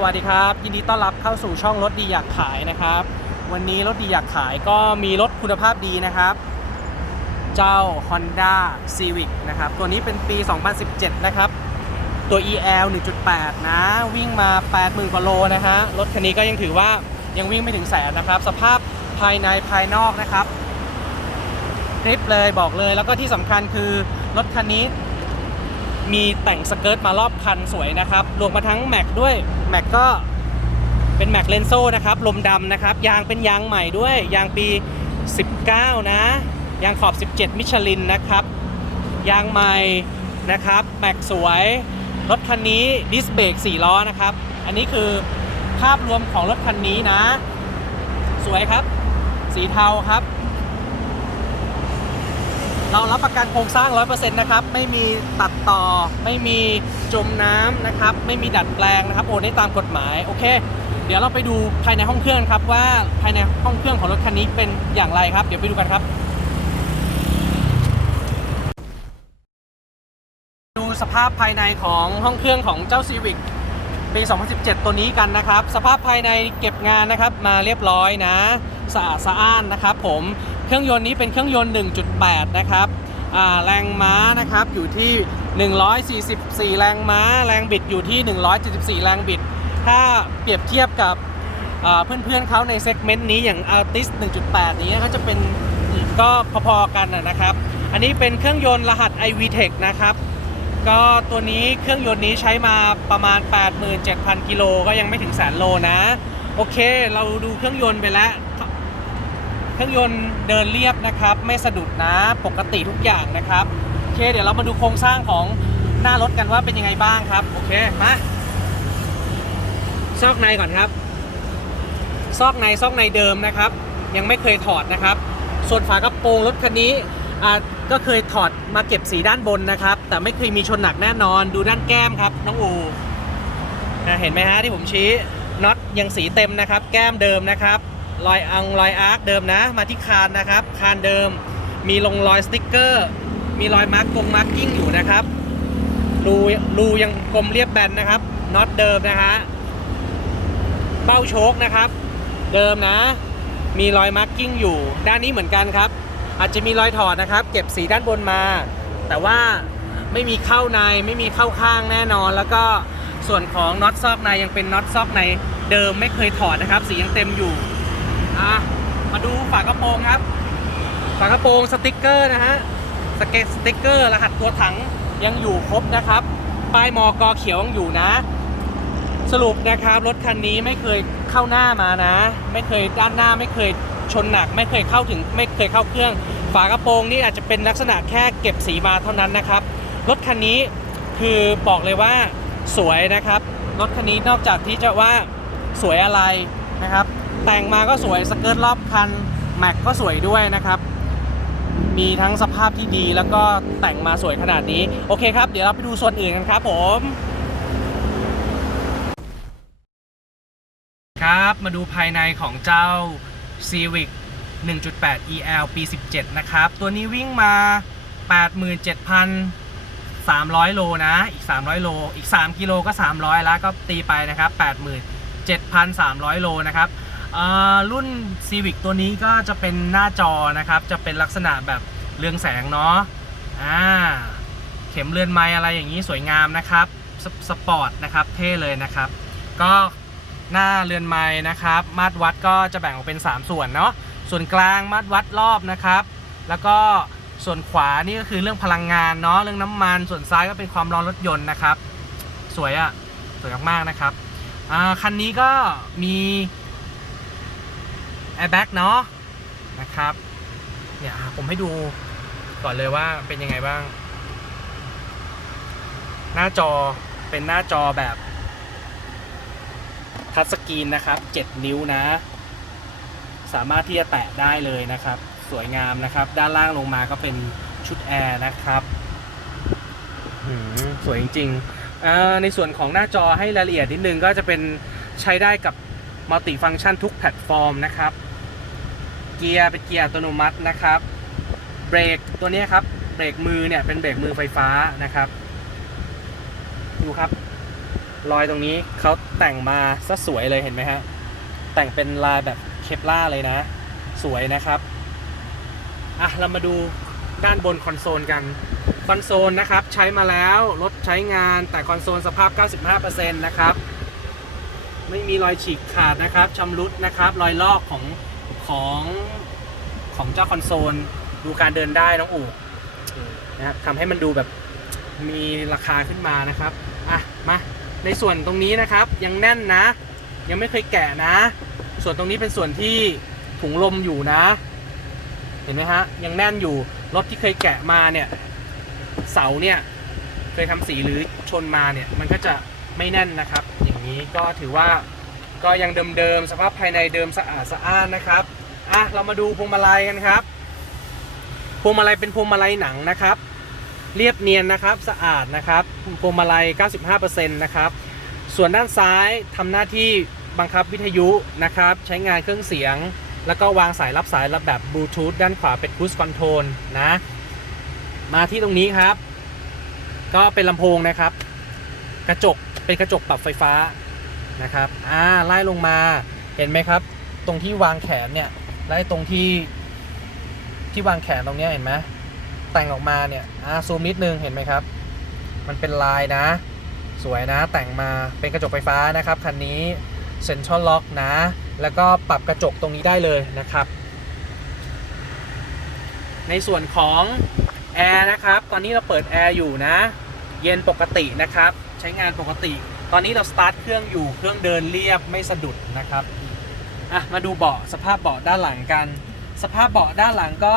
สวัสดีครับ ยินดีต้อนรับเข้าสู่ช่องรถดีอยากขายนะครับ วันนี้รถดีอยากขายก็มีรถคุณภาพดีนะครับ เจ้า Honda Civic นะครับ ตัวนี้เป็นปี 2017 นะครับ ตัว EL 1.8 นะ วิ่งมา 80,000กว่าโลนะฮะรถคันนี้ก็ยังถือว่ายังวิ่งไม่ถึงแสนนะครับ สภาพภายในภายนอกนะครับคลิปเลยบอกเลยแล้วก็ที่สำคัญคือรถคันนี้มีแต่งสเกิร์ตมารอบคันสวยนะครับรวมมาทั้งแม็กด้วย แม็กก็เป็นแม็กเลนโซ่นะครับลมดำนะครับ ยางเป็นยางใหม่ด้วย ยางปี 19 นะ ยางขอบ 17 มิชลินนะครับ ยางใหม่นะครับแม็กสวย รถคันนี้ดิสเบรก4ล้อนะครับ อันนี้คือภาพรวมของรถคันนี้นะ สวยครับ สีเทาครับ เรารับประกันโครงสร้าง 100%นะครับ ไม่มีตัดต่อ ไม่มีจมน้ำนะครับ ไม่มีดัดแปลงนะครับ โอนได้ตามกฎหมาย โอเค เดี๋ยวเราไปดูภายในห้องเครื่องครับว่าภายในห้องเครื่องของรถคันนี้เป็นอย่างไรครับ เดี๋ยวไปดูกันครับ ดูสภาพภายในของห้องเครื่องของเจ้า Civic ปี 2017 ตัวนี้กันนะครับ สภาพภายในเก็บงานนะครับมาเรียบร้อยนะ สะอาดสะอ้านนะครับผม เครื่องยนต์นี้เป็นเครื่องยนต์ 1.8 นะครับแรงม้านะครับอยู่ที่ 144 แรงม้า แรงบิดอยู่ที่ 174 แรงบิด ถ้าเปรียบเทียบกับเพื่อนๆเขาในเซกเมนต์นี้อย่าง Altis 1.8 นี้ก็จะเป็นก็พอๆกันนะนะครับ อันนี้เป็นเครื่องยนต์รหัส iVTEC นะครับ ก็ตัวนี้เครื่องยนต์นี้ใช้มาประมาณ 87,000 กิโลก็ยังไม่ถึงแสนโลนะ โอเค เราดูเครื่องยนต์ไปแล้ว เครื่องยนต์เดินเรียบนะครับ ไม่สะดุดนะปกติทุกอย่างนะครับโอเคเดี๋ยวเรามาดูโครงสร้างของหน้ารถกันว่าเป็นยังไงบ้างครับโอเคมาซอกในก่อนครับ ซอกในซอกในเดิมนะครับ ยังไม่เคยถอดนะครับ ส่วนฝากระโปรงรถคันนี้ก็เคยถอดมาเก็บสีด้านบนนะครับ แต่ไม่เคยมีชนหนักแน่นอนดูด้านแก้มครับน้องอูเห็นไหมฮะที่ผมชี้น็อตยังสีเต็มนะครับ แก้มเดิมนะครับ รอยอังรอยอาร์คเดิมนะ มาที่คานนะครับ คานเดิม มีลงรอยสติ๊กเกอร์ มีรอยมาร์กกงมาร์กิ้งอยู่นะครับ รูรูยังกลมเรียบแบนนะครับ น็อตเดิมนะฮะเบ้าโชคนะครับ เดิมนะ มีรอยมาร์กกิ้งอยู่ ด้านนี้เหมือนกันครับ อาจจะมีรอยถอดนะครับ เก็บสีด้านบนมา แต่ว่าไม่มีเข้าใน ไม่มีเข้าข้างแน่นอน แล้วก็ส่วนของน็อตซอกในยังเป็นน็อตซอกในเดิมไม่เคยถอดนะครับ สียังเต็มอยู่ อะมาดูฝากระโปรงครับ ฝากระโปรงสติกเกอร์นะฮะสเก็ตสติกเกอร์รหัสตัวถังยังอยู่ครบนะครับ ป้ายมอกอเขียวยังอยู่นะ สรุปนะครับรถคันนี้ไม่เคยเข้าหน้ามานะ ไม่เคยด้านหน้าไม่เคยชนหนัก ไม่เคยเข้าถึงไม่เคยเข้าเครื่อง ฝากระโปรงนี่อาจจะเป็นลักษณะแค่เก็บสีมาเท่านั้นนะครับ รถคันนี้คือบอกเลยว่าสวยนะครับ รถคันนี้นอกจากที่จะว่าสวยอะไรนะครับ แต่งมาก็สวยสเกิร์ตรอบคันแม็กก็สวยด้วยนะครับ มีทั้งสภาพที่ดีแล้วก็แต่งมาสวยขนาดนี้ โอเคครับ เดี๋ยวเราไปดูส่วนอื่นกันครับผมครับมาดูภายในของเจ้า Civic 1.8 EL ปี 17 นะครับ ตัวนี้วิ่งมา 87,300 โลนะ อีก 300 โล อีก 3 กิโลก็ 300 แล้วก็ตีไปนะครับ 87,300 โลนะครับ รุ่น Civic ตัวนี้ก็จะเป็นหน้าจอนะครับ จะเป็นลักษณะแบบเรืองแสงเนาะอ่าเข็มเรือนไม้อะไรอย่างนี้สวยงามนะครับสสปอร์ตนะครับ เท่เลยนะครับ ก็หน้าเรือนไม้นะครับ มาตรวัดก็จะแบ่งออกเป็น 3 ส่วนเนาะส่วนกลางมาตรวัดรอบนะครับ แล้วก็ส่วนขวานี่ก็คือเรื่องพลังงานเนาะเรื่องน้ำมัน ส่วนซ้ายก็เป็นความร้อนรถยนต์นะครับ สวยอะ่ะสวยมากๆนะครับคันนี้ก็มี แอร์แบ็กเนาะนะครับ เนี่ยผมให้ดูก่อนเลยว่าเป็นยังไงบ้าง หน้าจอเป็นหน้าจอแบบทัชสกรีนนะครับ 7 นิ้วนะ สามารถที่จะแตะได้เลยนะครับ สวยงามนะครับ ด้านล่างลงมาก็เป็นชุดแอร์นะครับสวยจริงๆ ในส่วนของหน้าจอให้รายละเอียดนิดนึงก็จะเป็นใช้ได้กับมัลติฟัง c t ชันทุกแพลตฟอร์มนะครับ เกียร์เป็นเกียร์อัตโนมัตินะครับเบรกตัวนี้ครับเบรกมือเนี่ยเป็นเบรกมือไฟฟ้านะครับดูครับ รอยตรงนี้เขาแต่งมาซะสวยเลยเห็นไหมฮะแต่งเป็นลายแบบเคปล่าเลยนะ สวยนะครับอะเรามาดูด้านบนคอนโซลกันคอนโซลนะครับใช้มาแล้วรถใช้งานแต่คอนโซลสภาพ 95%นะครับไม่มีรอยฉีกขาดนะครับชำรุดนะครับ รอยลอกของ ของของเจ้าคอนโซล ดูการเดินได้น้องอู๋นะครับทำให้มันดูแบบมีราคาขึ้นมานะครับอะมาในส่วนตรงนี้นะครับยังแน่นนะ ยังไม่เคยแกะนะ ส่วนตรงนี้เป็นส่วนที่ถุงลมอยู่นะ เห็นไหมฮะยังแน่นอยู่รถที่เคยแกะมาเนี่ยเสาเนี่ยเคยทำสีหรือชนมาเนี่ยมันก็จะไม่แน่นนะครับ อย่างนี้ก็ถือว่าก็ยังเดิมๆสภาพภายในเดิมสะอาดสะอ้านนะครับ อะเรามาดูพวงมาลัยกันครับ พวงมาลัยเป็นพวงมาลัยหนังนะครับ เรียบเนียนนะครับสะอาดนะครับพวงมาลัย 95%นะครับส่วนด้านซ้ายทำหน้าที่บังคับวิทยุนะครับ ใช้งานเครื่องเสียง แล้วก็วางสายรับสายรับแบบบลูทูธด้านขวาเป็น Cruise Control นะ มาที่ตรงนี้ครับ ก็เป็นลำโพงนะครับ กระจกเป็นกระจกปรับไฟฟ้านะครับ อ่าไล่ลงมาเห็นไหมครับ ตรงที่วางแขนเนี่ย ไล่ตรงที่ที่วางแขนตรงนี้เห็นไหมแต่งออกมาเนี่ยอ่าซูมนิดนึงเห็นไหมครับ มันเป็นลายนะ สวยนะแต่งมาเป็นกระจกไฟฟ้านะครับคันนี้เซ็นทรัลล็อกนะ แล้วก็ปรับกระจกตรงนี้ได้เลยนะครับ ในส่วนของแอร์นะครับ ตอนนี้เราเปิดแอร์อยู่นะ เย็นปกตินะครับ ใช้งานปกติ ตอนนี้เราสตาร์ทเครื่องอยู่ เครื่องเดินเรียบไม่สะดุดนะครับ อะมาดูเบาะสภาพเบาะด้านหลังกัน สภาพเบาะด้านหลังก็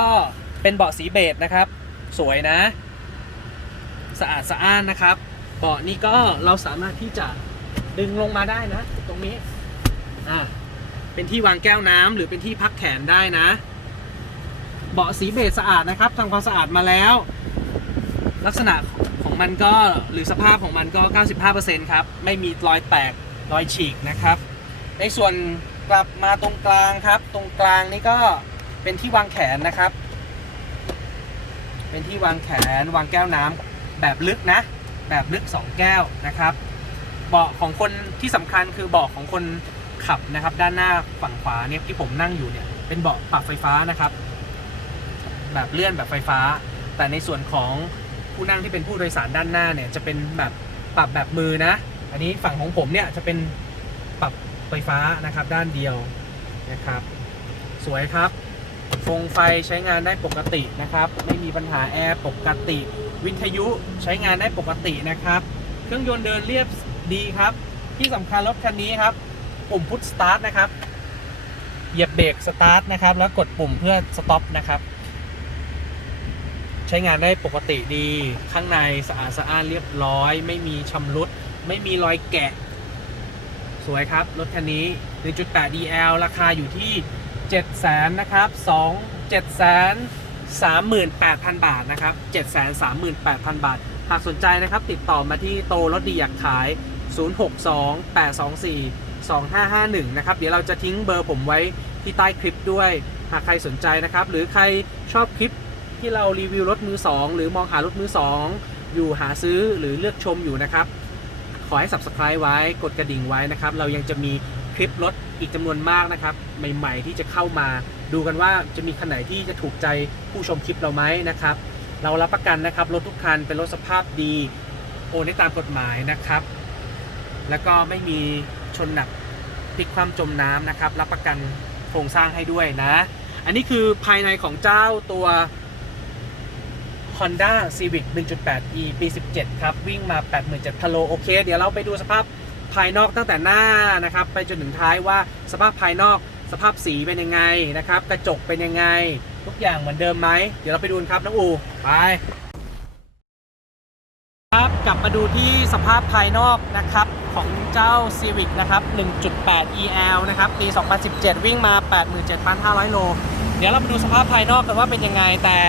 เป็นเบาะสีเบจนะครับ สวยนะ สะอาดสะอ้านนะครับ เบาะนี้ก็เราสามารถที่จะดึงลงมาได้นะ ตรงนี้อ่าเป็นที่วางแก้วน้ำหรือเป็นที่พักแขนได้นะ เบาะสีเบจสะอาดนะครับทำความสะอาดมาแล้ว ลักษณะของมันก็หรือสภาพของมันก็ 95%ครับไม่มีรอยแตกรอยฉีกนะครับ ในส่วน กลับมาตรงกลางครับ ตรงกลางนี่ก็เป็นที่วางแขนนะครับ เป็นที่วางแขนวางแก้วน้ำแบบลึกนะ แบบลึก 2 แก้วนะครับ เบาะของคนที่สำคัญคือเบาะของคนขับนะครับ ด้านหน้าฝั่งขวาเนี่ยที่ผมนั่งอยู่เนี่ยเป็นเบาะปรับไฟฟ้านะครับ แบบเลื่อนแบบไฟฟ้า แต่ในส่วนของผู้นั่งที่เป็นผู้โดยสารด้านหน้าเนี่ยจะเป็นแบบปรับแบบมือนะ อันนี้ฝั่งของผมเนี่ยจะเป็น ไฟฟ้านะครับด้านเดียวนะครับ สวยครับโฟงไฟใช้งานได้ปกตินะครับ ไม่มีปัญหาแอร์ปกติ วิทยุใช้งานได้ปกตินะครับ เครื่องยนต์เดินเรียบดีครับ ที่สำคัญรถคันนี้ครับ ปุ่มพุทสตาร์ทนะครับเหยียบเบรกสตาร์ทนะครับ แล้วกดปุ่มเพื่อสต็อปนะครับใช้งานได้ปกติดี ข้างในสะอาดสะอ้านเรียบร้อย ไม่มีชำรุด ไม่มีรอยแกะ สวยครับ รถคันนี้ 1.8 DL ราคาอยู่ที่ 7 0 0 0 0นะครับ 2 7 3 38,000 บาทนะครับ 7 3 8 0 0 0 บาท หากสนใจนะครับ ติดต่อมาที่โตรถดีอยากขาย 062 824 2551 นะครับ เดี๋ยวเราจะทิ้งเบอร์ผมไว้ที่ใต้คลิปด้วย หากใครสนใจนะครับ หรือใครชอบคลิปที่เรารีวิวรถมือ 2 หรือมองหารถมือ 2 อยู่หาซื้อหรือเลือกชมอยู่นะครับ ขอให้ subscribe ไว้กดกระดิ่งไว้นะครับ เรายังจะมีคลิปรถอีกจำนวนมากนะครับ ใหม่ๆที่จะเข้ามา ดูกันว่าจะมีคันไหนที่จะถูกใจผู้ชมคลิปเราไหมนะครับ เรารับประกันนะครับรถทุกคันเป็นรถสภาพดีโอนได้ตามกฎหมายนะครับ แล้วก็ไม่มีชนหนักพลิกคว่ำจมน้ำนะครับ รับประกันโครงสร้างให้ด้วยนะ อันนี้คือภายในของเจ้าตัว Honda Civic 1.8e ปี 17 ครับ วิ่งมา 87,000โลโอเค เดี๋ยวเราไปดูสภาพภายนอกตั้งแต่หน้านะครับ ไปจนถึงท้ายว่าสภาพภายนอกสภาพสีเป็นยังไงนะครับ กระจกเป็นยังไง ทุกอย่างเหมือนเดิมไหม เดี๋ยวเราไปดูครับน้องอูไปครับกลับมาดูที่สภาพภายนอกนะครับของเจ้า Civic นะครับ 1.8 EL นะครับปี 2017 วิ่งมา 87,500 โล เดี๋ยวเรามาดูสภาพภายนอกกันว่าเป็นยังไงแต่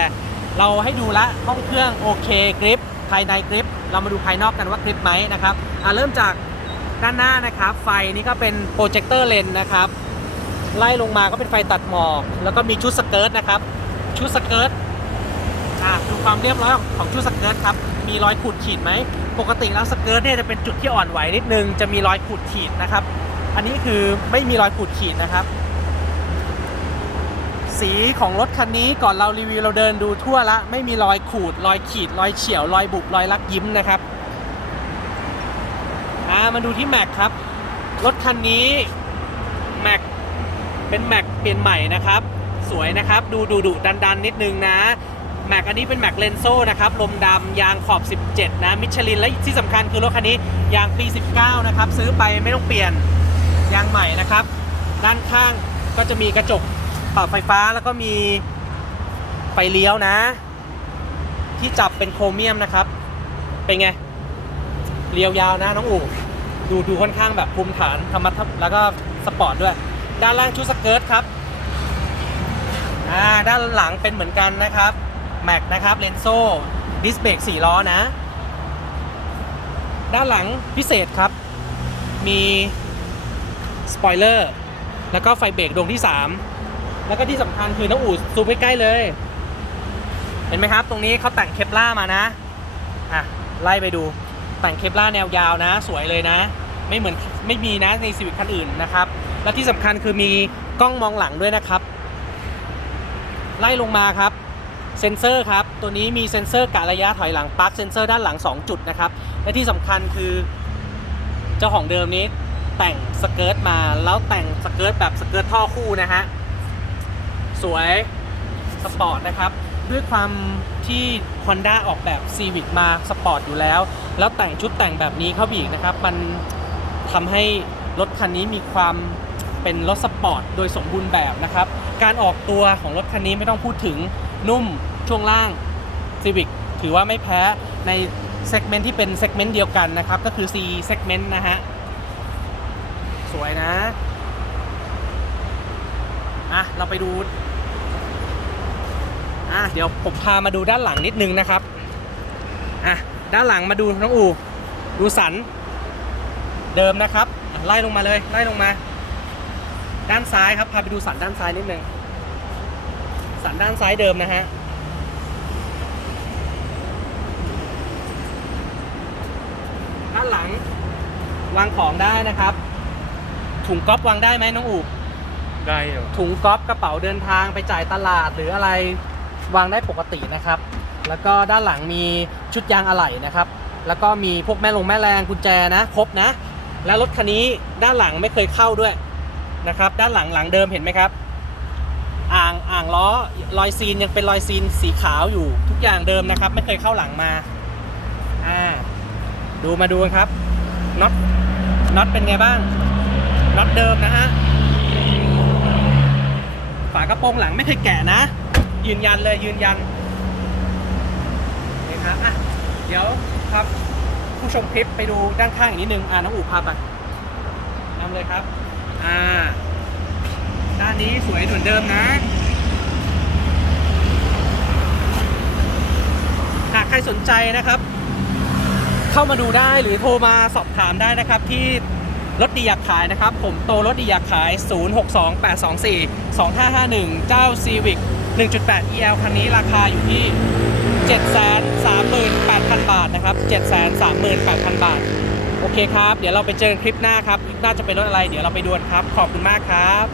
เราให้ดูละห้องเครื่องโอเคกริปภายในกริปเรามาดูภายนอกกันว่ากริปไหมนะครับอะเริ่มจากด้านหน้านะครับ ไฟนี่ก็เป็นโปรเจคเตอร์เลนนะครับ ไล่ลงมาก็เป็นไฟตัดหมอก แล้วก็มีชุดสเกิร์ตนะครับ ชุดสเกิร์ตอะดูความเรียบร้อยของชุดสเกิร์ตครับ มีรอยขูดขีดไหม ปกติแล้วสเกิร์ตเนี่ยจะเป็นจุดที่อ่อนไหวนิดนึง จะมีรอยขูดขีดนะครับ อันนี้คือไม่มีรอยขูดขีดนะครับ สีของรถคันนี้ก่อนเรารีวิวเราเดินดูทั่วละ ไม่มีรอยขูด รอยขีด รอยเฉียว รอยบุบรอยลักยิ้มนะครับอ่ามาดูที่แม็กครับ รถคันนี้แม็กเป็นแม็กเปลี่ยนใหม่นะครับ สวยนะครับ ดูดูดุดันดันนิดนึงนะแม็กอันนี้เป็นแม็กเลนโซ่นะครับลมดำยางขอบ 17 นะมิชลินและที่สำคัญคือรถคันนี้ยางปี 19 นะครับ ซื้อไปไม่ต้องเปลี่ยนยางใหม่นะครับ ด้านข้างก็จะมีกระจก ปรับไฟฟ้าแล้วก็มีไฟเลี้ยวนะ ที่จับเป็นโครเมียมนะครับ เป็นไง เรียวยาวนะน้องอู๋ดูดูค่อนข้างแบบภูมิฐานธรรมะแล้วก็สปอร์ตด้วย ด้านล่างชุดสเกิร์ตครับอ่าด้านหลังเป็นเหมือนกันนะครับแม็กนะครับเลนโซ่ดิสเบรก4ล้อนะ ด้านหลังพิเศษครับ มีสปอยเลอร์แล้วก็ไฟเบรกดวงที่ 3 แล้วก็ที่สำคัญคือน้องอู๋ซูมใกล้ๆเลย เห็นไหมครับ ตรงนี้เขาแต่งเคปล่ามานะอะไล่ไปดูแต่งเคปล่าแนวยาวนะ สวยเลยนะ ไม่เหมือนไม่มีนะในซีวิคคันอื่นนะครับ และที่สำคัญคือมีกล้องมองหลังด้วยนะครับ ไล่ลงมาครับเซนเซอร์ครับ ตัวนี้มีเซ็นเซอร์กะระยะถอยหลังปลั๊กเซ็นเซอร์ด้านหลัง 2 จุดนะครับ และที่สำคัญคือเจ้าของเดิมนี้แต่งสเกิร์ตมาแล้วแต่งสเกิร์ตแบบสเกิร์ตท่อคู่นะฮะ สวย สปอร์ตนะครับ ด้วยความที่ Honda ออกแบบ Civic มาสปอร์ตอยู่แล้ว แล้วแต่งชุดแต่งแบบนี้เข้าไปอีกนะครับ มันทำให้รถคันนี้มีความเป็นรถสปอร์ตโดยสมบูรณ์แบบนะครับ การออกตัวของรถคันนี้ไม่ต้องพูดถึงนุ่มช่วงล่าง Civic ถือว่าไม่แพ้ในเซกเมนต์ที่เป็นเซกเมนต์เดียวกันนะครับ ก็คือ C segment นะฮะ สวยนะ อะ เราไปดู อะเดี๋ยวผมพามาดูด้านหลังนิดนึงนะครับอะด้านหลังมาดูน้องอูดูสันเดิมนะครับอะไล่ลงมาเลยไล่ลงมา ด้านซ้ายครับพาไปดูสันด้านซ้ายนิดนึงสันด้านซ้ายเดิมนะฮะด้านหลังวางของได้นะครับ ถุงก๊อฟวางได้ไหมน้องอูได้อยู่ถุงก๊อฟกระเป๋าเดินทางไปจ่ายตลาดหรืออะไร วางได้ปกตินะครับ แล้วก็ด้านหลังมีชุดยางอะไหล่นะครับ แล้วก็มีพวกแม่ลงแม่แรงกุญแจนะครบนะ แล้วรถคันนี้ด้านหลังไม่เคยเข้าด้วยนะครับ ด้านหลังหลังเดิมเห็นไหมครับอ่างอ่างล้อรอยซีนยังเป็นรอยซีนสีขาวอยู่ทุกอย่างเดิมนะครับ ไม่เคยเข้าหลังมาอ่าดูมาดูกันครับน็อตน็อตเป็นไงบ้างน็อตเดิมนะฮะฝากระโปรงหลังไม่เคยแกะนะ ยืนยันเลยยืนยันนี่ครับอะเดี๋ยวครับ ผู้ชมคลิปไปดูด้านข้างอีกนิดนึงอ่าน้องอู๋พาไปนำเลยครับ อ่า ด้านนี้สวยเหมือนเดิมนะหากใครสนใจนะครับ เข้ามาดูได้หรือโทรมาสอบถามได้นะครับที่รถดีอยากขายนะครับ ผมโตรถดีอยากขาย 0628242551 เจ้า Civic 1.8 EL คันนี้ราคาอยู่ที่ 738,000 บาทนะครับ 738,000 บาท โอเคครับ เดี๋ยวเราไปเจอคลิปหน้าครับ คลิปหน้าจะเป็นรถอะไร เดี๋ยวเราไปดูกันครับ ขอบคุณมากครับ